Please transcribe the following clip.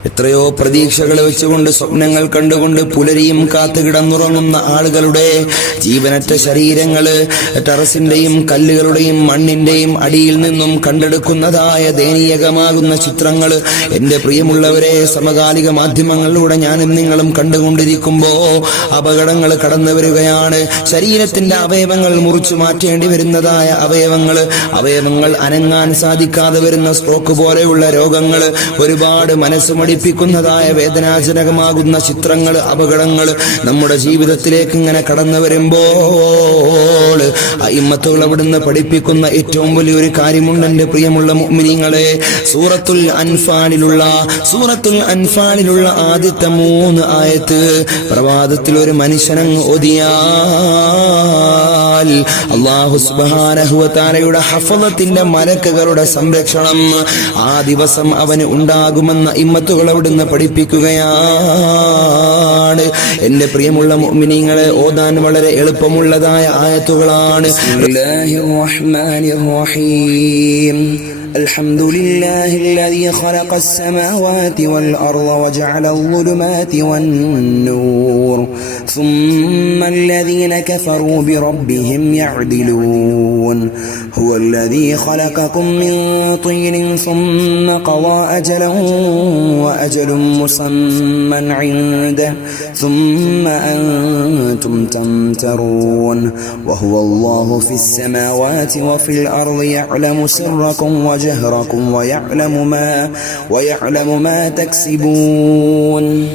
എത്രയോ പ്രതീക്ഷകൾ വെച്ചുകൊണ്ട് സ്വപ്നങ്ങൾ കണ്ടുകൊണ്ട് പുലരിയും കാത്തു കിടന്നുറങ്ങുന്ന ആളുകളുടെ ജീവനറ്റ ശരീരങ്ങൾ ടെറസിന്റെയും കല്ലുകളുടെയും മണ്ണിന്റെയും അടിയിൽ നിന്നും കണ്ടെടുക്കുന്നതായ ദയനീയകമാകുന്ന ചിത്രങ്ങൾ എന്റെ പ്രിയമുള്ളവരെ സമകാലിക മാധ്യമങ്ങളിലൂടെ ഞാനും നിങ്ങളും കണ്ടുകൊണ്ടിരിക്കുമ്പോ അപകടങ്ങൾ കടന്നു വരികയാണ്. ശരീരത്തിന്റെ അവയവങ്ങൾ മുറിച്ചു മാറ്റേണ്ടി വരുന്നതായ അവയവങ്ങൾ അവയവങ്ങൾ അനങ്ങാൻ സാധിക്കാതെ വരുന്ന സ്ട്രോക്ക് പോലെയുള്ള രോഗങ്ങൾ ഒരുപാട് മനസ്സ് മടിപ്പിക്കുന്നതായ വേദനാജനകമാകുന്ന ചിത്രങ്ങൾ അപകടങ്ങൾ നമ്മുടെ ജീവിതത്തിലേക്ക് ഇങ്ങനെ കടന്നു വരുമ്പോൾ അയിമത്തുകൾ അവിടുന്ന് പഠിപ്പിക്കുന്ന ഏറ്റവും വലിയൊരു കാര്യമുണ്ട് എന്റെ പ്രിയമുള്ള മുഅ്മിനീങ്ങളെ. സൂറത്തുൽ അൻഫാലിലുള്ള സൂറത്തുൽ അൻഫാലിലുള്ള ആദ്യത്തെ മൂന്ന് ആയത്ത് പ്രഭാതത്തിൽ ഒരു മനുഷ്യനങ്ങ് ഒതിയാൽ അള്ളാഹു സുബാനഹുവത്താരയുടെ ഹഫലത്തിന്റെ മലക്കുകളുടെ സംരക്ഷണം ആ ദിവസം അവന് ഉണ്ടാകുമെന്ന ഇമ്മത്തുകൾ അവിടുന്ന് പഠിപ്പിക്കുകയാണ്. എന്റെ പ്രിയമുള്ള മിനിങ്ങളെ ഓതാൻ വളരെ എളുപ്പമുള്ളതായ ആയത്തുകളാണ്. الحمد لله الذي خلق السماوات والأرض وجعل الظلمات والنور. ثم الذين كفروا بربهم يعدلون. هو الذي خلقكم من طين ثم قضى أجلا وأجل مسمى عنده. ثم أنتم تمترون. وهو الله في السماوات وفي الأرض يعلم سركم وجهركم ويعلم ما ويعلم ما تكسبون.